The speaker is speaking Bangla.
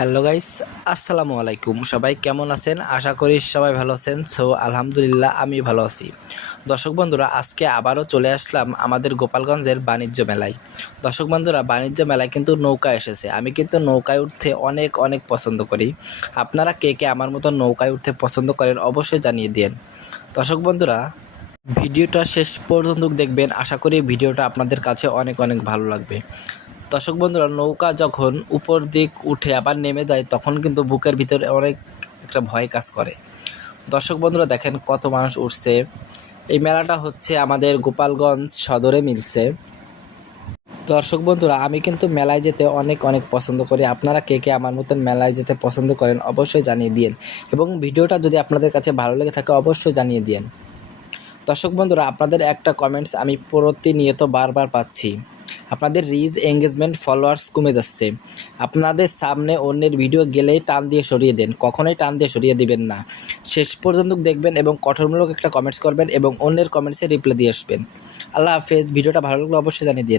হ্যালো গাইস, আসসালামু আলাইকুম। সবাই কেমন আছেন? আশা করি সবাই ভালো আছেন। আলহামদুলিল্লাহ আমি ভালো আছি। দর্শক বন্ধুরা, আজকে আবারও চলে আসলাম আমাদের গোপালগঞ্জের বাণিজ্য মেলায়। দর্শক বন্ধুরা, বাণিজ্য মেলায় কিন্তু নৌকা এসেছে। আমি কিন্তু নৌকায় উঠতে অনেক অনেক পছন্দ করি। আপনারা কে কে আমার মতো নৌকায় উঠতে পছন্দ করেন অবশ্যই জানিয়ে দিন। দর্শক বন্ধুরা, ভিডিওটা শেষ পর্যন্ত দেখবেন। আশা করি ভিডিওটা আপনাদের কাছে অনেক অনেক ভালো লাগবে। দর্শক বন্ধুরা, নৌকা যখন উপর দিক উঠে আবার নেমে যায় তখন কিন্তু বুকের ভিতরে অনেক একটা ভয় কাজ করে। দর্শক বন্ধুরা, দেখেন কত মানুষ উঠছে। এই মেলাটা হচ্ছে আমাদের গোপালগঞ্জ সদরে মিলছে। দর্শক বন্ধুরা, আমি কিন্তু মেলায় যেতে অনেক অনেক পছন্দ করি। আপনারা কে কে আমার মতন মেলায় যেতে পছন্দ করেন অবশ্যই জানিয়ে দিন, এবং ভিডিওটা যদি আপনাদের কাছে ভালো লেগে থাকে অবশ্যই জানিয়ে দিন। দর্শক বন্ধুরা, আপনাদের একটা কমেন্টস আমি প্রতিনিয়ত বারবার পাচ্ছি। আপনাদের রিচ, এঙ্গেজমেন্ট, ফলোয়ার্স কমে যাচ্ছে। আপনাদের সামনে অন্যের ভিডিও গেলেই টান দিয়ে সরিয়ে দেন। কখনোই টান দিয়ে সরিয়ে দিবেন না। শেষ পর্যন্ত দেখবেন এবং কঠোরমূলক একটা কমেন্টস করবেন এবং অন্যের কমেন্টসে রিপ্লাই দিয়ে আসবেন। আল্লাহ হাফেজ। ভিডিওটা ভালো লাগলে অবশ্যই জানিয়ে দিন।